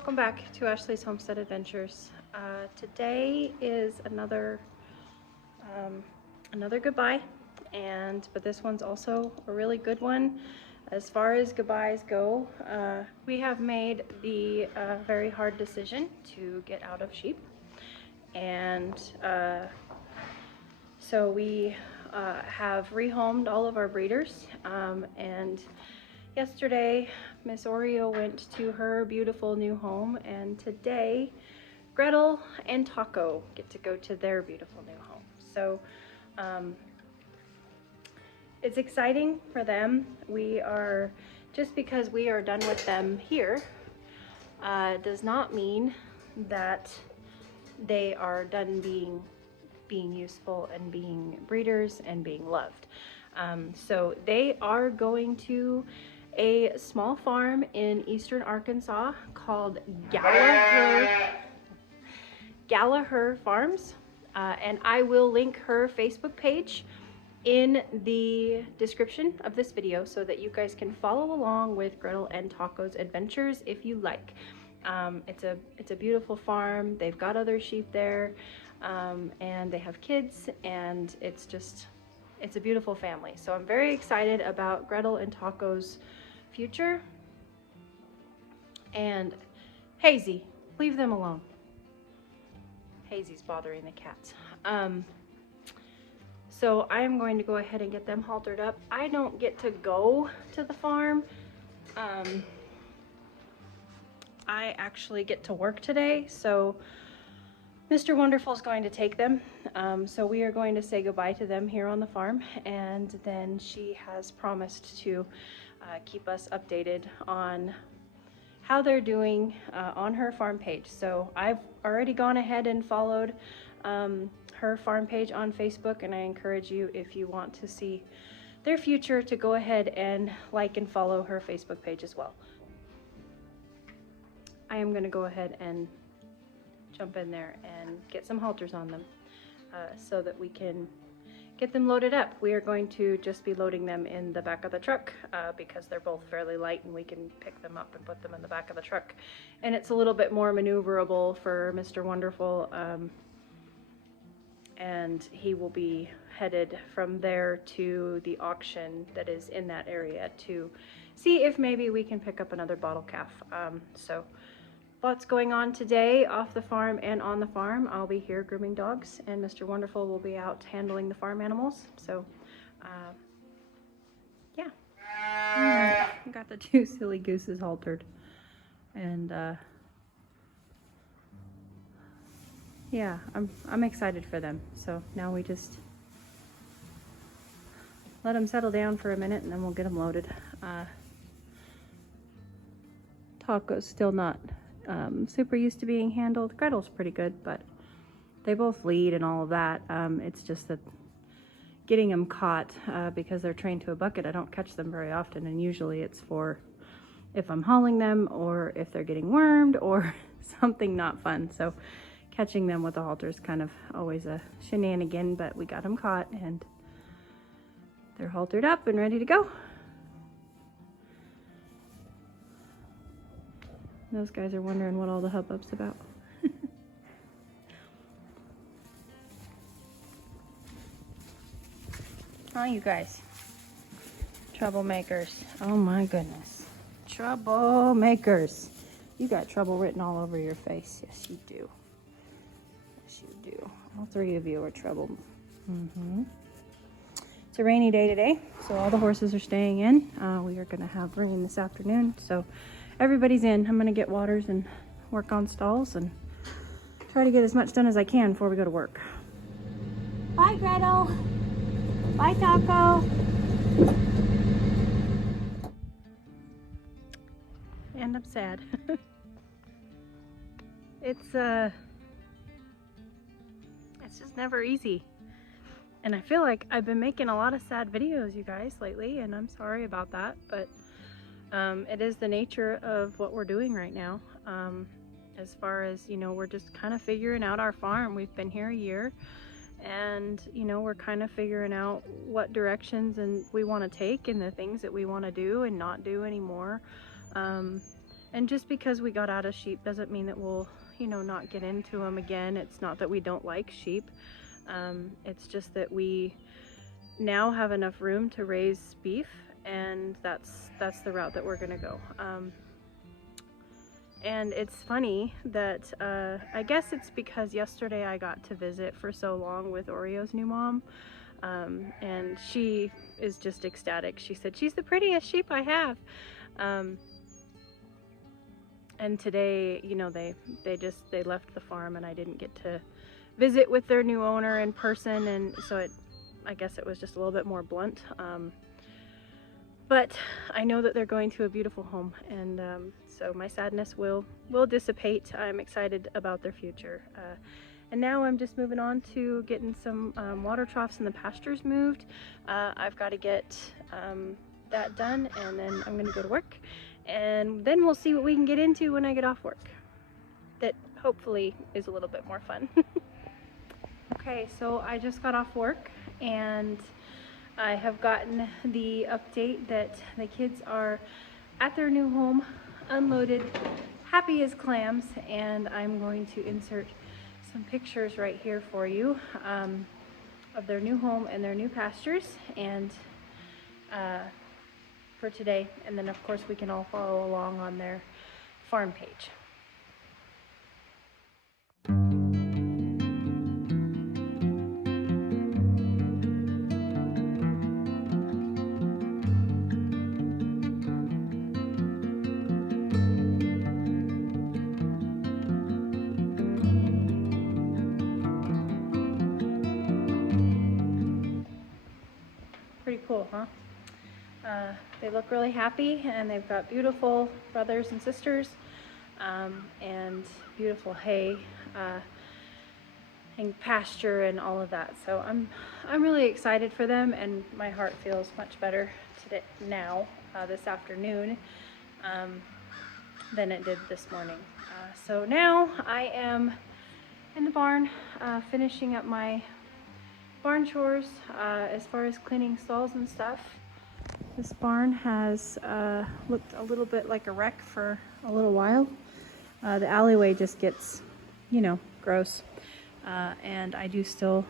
Welcome back to Ashley's Homestead Adventures. Today is another goodbye, but this one's also a really good one. As far as goodbyes go, we have made the very hard decision to get out of sheep, and so we have rehomed all of our breeders, and yesterday Miss Oreo went to her beautiful new home, and today Gretel and Taco get to go to their beautiful new home. So it's exciting for them. Just because we are done with them here does not mean that they are done being useful and being breeders and being loved. So they are going to a small farm in eastern Arkansas called Gallagher Farms, and I will link her Facebook page in the description of this video so that you guys can follow along with Gretel and Taco's adventures if you like. It's a beautiful farm. They've got other sheep there, and they have kids, and it's a beautiful family. So I'm very excited about Gretel and Taco's future. And Hazy, leave them alone. Hazy's bothering the cats. So I am going to go ahead and get them haltered up. I don't get to go to the farm. I actually get to work today, so Mr. Wonderful is going to take them. So we are going to say goodbye to them here on the farm, and then she has promised to keep us updated on how they're doing on her farm page. So I've already gone ahead and followed her farm page on Facebook, and I encourage you, if you want to see their future, to go ahead and like and follow her Facebook page as well. I am going to go ahead and jump in there and get some halters on them so that we can get them loaded up. We are going to just be loading them in the back of the truck because they're both fairly light, and we can pick them up and put them in the back of the truck, and it's a little bit more maneuverable for Mr. Wonderful, and he will be headed from there to the auction that is in that area to see if maybe we can pick up another bottle calf. So lots going on today off the farm and on the farm. I'll be here grooming dogs, and Mr. Wonderful will be out handling the farm animals. So, yeah. I got the two silly gooses haltered, and yeah, I'm excited for them. So now we just let them settle down for a minute, and then we'll get them loaded. Taco's still not super used to being handled. Gretel's pretty good, but they both lead and all of that. It's just that getting them caught, because they're trained to a bucket, I don't catch them very often, and usually it's for if I'm hauling them or if they're getting wormed or something not fun. So catching them with the halter is kind of always a shenanigan, but we got them caught, and they're haltered up and ready to go. Those guys are wondering what all the hubbub's about. Oh, you guys. Troublemakers. Oh my goodness. Troublemakers. You got trouble written all over your face. Yes, you do. Yes, you do. All three of you are trouble. It's a rainy day today, so all the horses are staying in. We are going to have rain this afternoon, so everybody's in. I'm going to get waters and work on stalls and try to get as much done as I can before we go to work. Bye, Gretel. Bye, Taco. And I'm sad. It's just never easy. And I feel like I've been making a lot of sad videos, you guys, lately, and I'm sorry about that, but it is the nature of what we're doing right now. As far as, we're just kind of figuring out our farm. We've been here a year, and, we're kind of figuring out what directions and we want to take and the things that we want to do and not do anymore. And just because we got out of sheep doesn't mean that we'll, you know, not get into them again. It's not that we don't like sheep. It's just that we now have enough room to raise beef, and that's the route that we're gonna go. And it's funny that I guess it's because yesterday I got to visit for so long with Oreo's new mom, and she is just ecstatic. She said she's the prettiest sheep I have. And today, you know, they left the farm, and I didn't get to visit with their new owner in person, and so I guess it was just a little bit more blunt. But I know that they're going to a beautiful home, and so my sadness will dissipate. I'm excited about their future. And now I'm just moving on to getting some water troughs in the pastures moved. I've got to get that done, and then I'm gonna go to work. And then we'll see what we can get into when I get off work. That hopefully is a little bit more fun. Okay, so I just got off work, and I have gotten the update that the kids are at their new home, unloaded, happy as clams, and I'm going to insert some pictures right here for you of their new home and their new pastures, and for today, and then of course we can all follow along on their farm page. Pretty cool, huh? They look really happy, and they've got beautiful brothers and sisters, and beautiful hay and pasture and all of that. So I'm really excited for them, and my heart feels much better today now, this afternoon, than it did this morning. So now I am in the barn finishing up my barn chores as far as cleaning stalls and stuff. This barn has looked a little bit like a wreck for a little while. The alleyway just gets, you know, gross. And I do still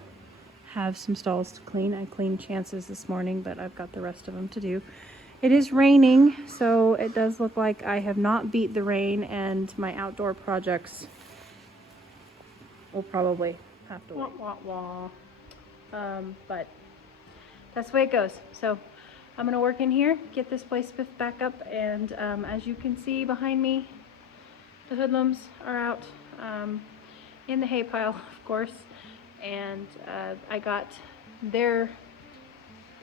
have some stalls to clean. I cleaned Chance's this morning, but I've got the rest of them to do. It is raining, so it does look like I have not beat the rain, and my outdoor projects will probably have to wait. But that's the way it goes. So I'm gonna work in here, get this place spiffed back up, and as you can see behind me, the hoodlums are out in the hay pile, of course, and I got their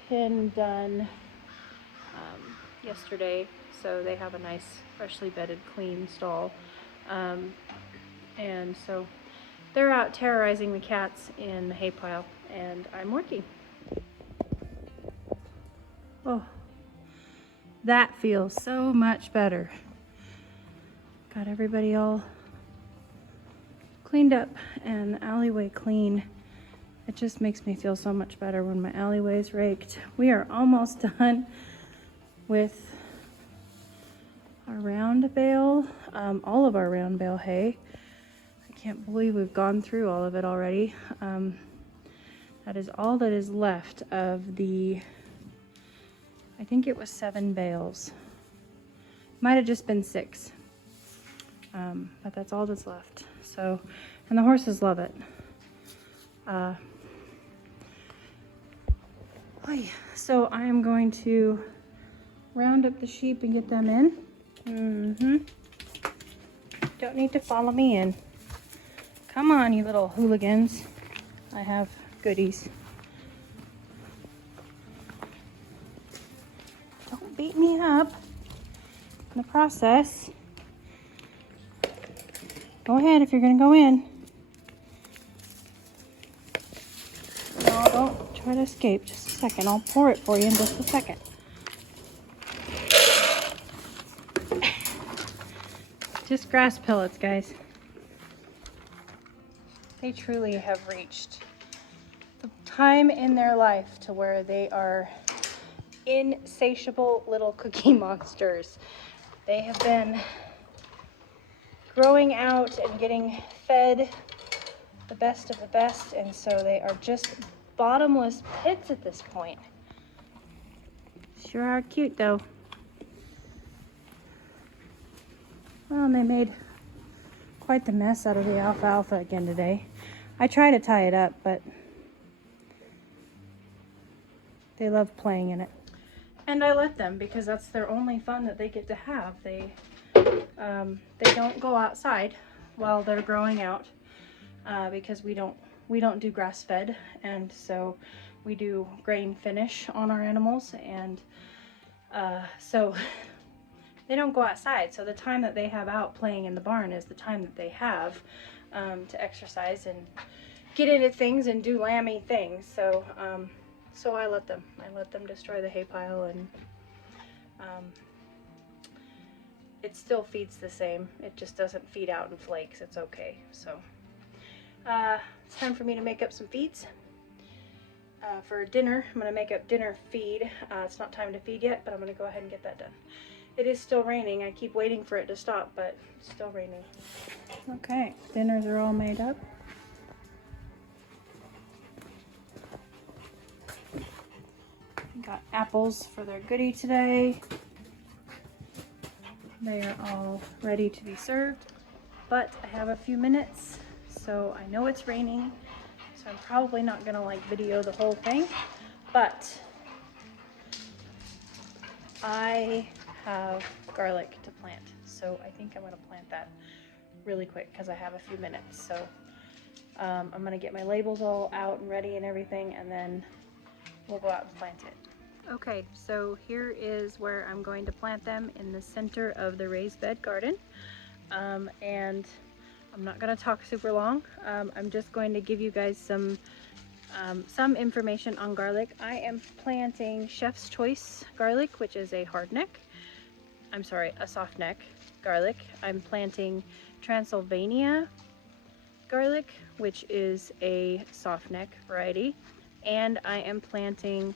pen done yesterday, so they have a nice freshly bedded clean stall, and so they're out terrorizing the cats in the hay pile, and I'm working. Oh, that feels so much better. Got everybody all cleaned up and the alleyway clean. It just makes me feel so much better when my alleyway is raked. We are almost done with our round bale, all of our round bale hay. I can't believe we've gone through all of it already. That is all that is left of the, I think it was 7 bales. Might have just been 6. But that's all that's left. So, and the horses love it. So I am going to round up the sheep and get them in. Don't need to follow me in. Come on, you little hooligans. I have goodies. Don't beat me up in the process. Go ahead if you're gonna go in. No, don't try to escape. Just a second. I'll pour it for you in just a second. Just grass pellets, guys. They truly have reached the time in their life to where they are insatiable little cookie monsters. They have been growing out and getting fed the best of the best, and so they are just bottomless pits at this point. Sure are cute though. Well, and they made quite the mess out of the alfalfa again today. I try to tie it up, but they love playing in it. And I let them, because that's their only fun that they get to have. They don't go outside while they're growing out, because we don't do grass fed, and so we do grain finish on our animals, and so they don't go outside. So the time that they have out playing in the barn is the time that they have to exercise and get into things and do lammy things. So so I let them destroy the hay pile, and it still feeds the same. It just doesn't feed out in flakes. It's okay. So it's time for me to make up some feeds for dinner. I'm going to make up dinner feed. It's not time to feed yet, but I'm going to go ahead and get that done. It is still raining. I keep waiting for it to stop, but it's still raining. Okay, dinners are all made up. Got apples for their goodie today. They are all ready to be served, but I have a few minutes, so I know it's raining, so I'm probably not gonna like video the whole thing, but I have garlic to plant, so I think I'm gonna plant that really quick because I have a few minutes. So I'm gonna get my labels all out and ready and everything, and then we'll go out and plant it. Okay, so here is where I'm going to plant them, in the center of the raised bed garden. And I'm not going to talk super long. I'm just going to give you guys some information on garlic. I am planting Chef's Choice garlic, which is a soft neck garlic. I'm planting Transylvania garlic, which is a soft neck variety. And I am planting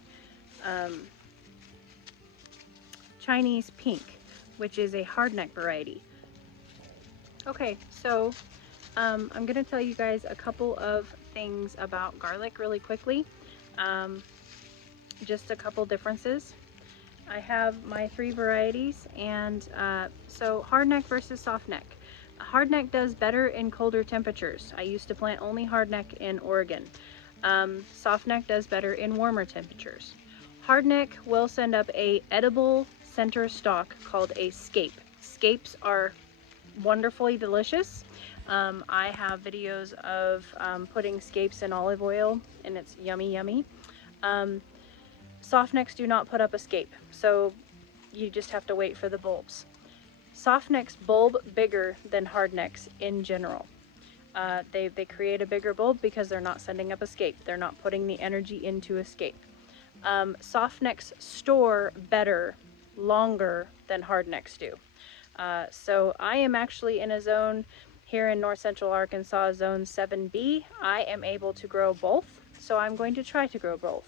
Chinese pink, which is a hardneck variety. Okay, so I'm going to tell you guys a couple of things about garlic really quickly. Just a couple differences. I have my 3 varieties, and so hardneck versus softneck. Hardneck does better in colder temperatures. I used to plant only hardneck in Oregon. Softneck does better in warmer temperatures. Hardneck will send up a edible center stalk called a scape. Scapes are wonderfully delicious. I have videos of putting scapes in olive oil, and it's yummy, yummy. Softnecks do not put up a scape, so you just have to wait for the bulbs. Softnecks bulb bigger than hardnecks in general. They create a bigger bulb because they're not sending up a scape. They're not putting the energy into a scape. Softnecks store better, longer than hardnecks do. So I am actually in a zone here in north central Arkansas, zone 7B. I am able to grow both, so I'm going to try to grow both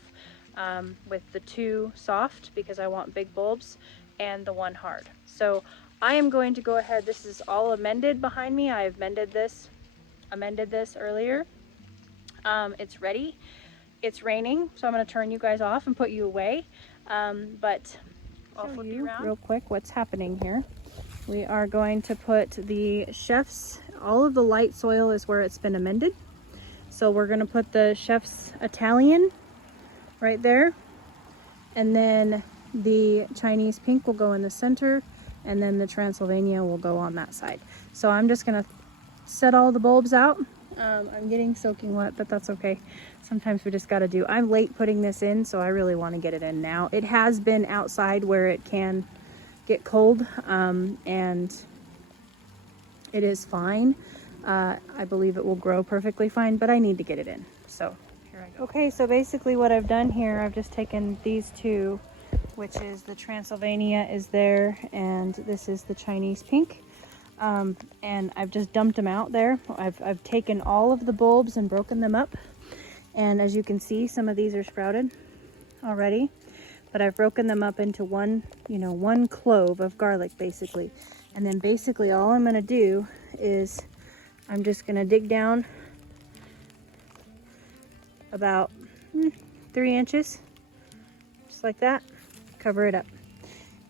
with the 2 soft, because I want big bulbs, and the 1 hard. So I am going to go ahead. This is all amended behind me. I have amended this earlier. It's ready. It's raining, so I'm going to turn you guys off and put you away, but I'll flip you around real quick what's happening here. We are going to put the Chef's, all of the light soil is where it's been amended, so we're going to put the Chef's Italian right there, and then the Chinese pink will go in the center, and then the Transylvania will go on that side. So I'm just going to set all the bulbs out. I'm getting soaking wet, but that's okay. Sometimes we just got to do. I'm late putting this in, so I really want to get it in now. It has been outside where it can get cold, and it is fine. I believe it will grow perfectly fine, but I need to get it in. So here I go. Okay, so basically what I've done here, I've just taken these 2, which is the Transylvania is there, and this is the Chinese pink. And I've just dumped them out there. I've taken all of the bulbs and broken them up, and as you can see, some of these are sprouted already, but I've broken them up into one clove of garlic basically. And then basically all I'm going to do is I'm just gonna dig down about 3 inches, just like that, cover it up.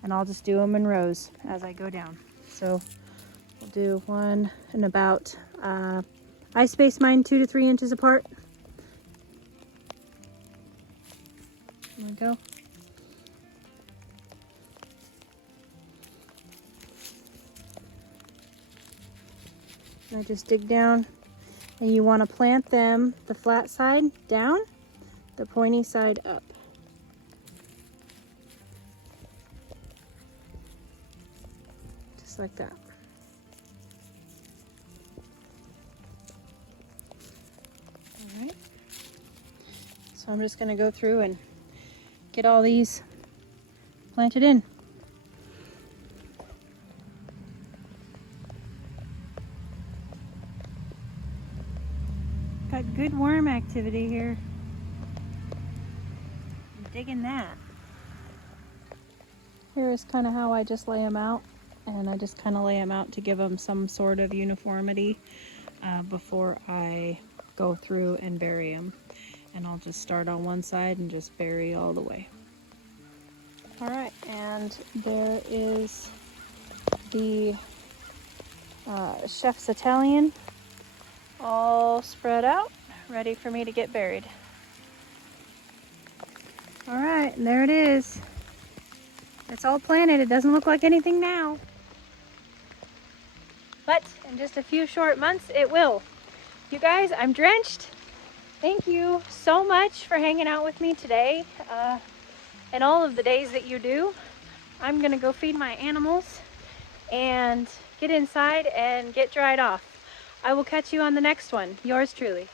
And I'll just do them in rows as I go down. So we'll do one and about, I space mine 2 to 3 inches apart. There we go. I just dig down, and you want to plant them the flat side down, the pointy side up. Just like that. All right. So I'm just going to go through and get all these planted in. Got good worm activity here. I'm digging that. Here is kind of how I just lay them out, and I just kind of lay them out to give them some sort of uniformity before I go through and bury them. And I'll just start on one side and just bury all the way. All right, and there is the Chef's Italian all spread out, ready for me to get buried. All right, and there it is. It's all planted. It doesn't look like anything now, but in just a few short months it will. You guys, I'm drenched. Thank you so much for hanging out with me today and all of the days that you do. I'm gonna go feed my animals and get inside and get dried off. I will catch you on the next one. Yours truly.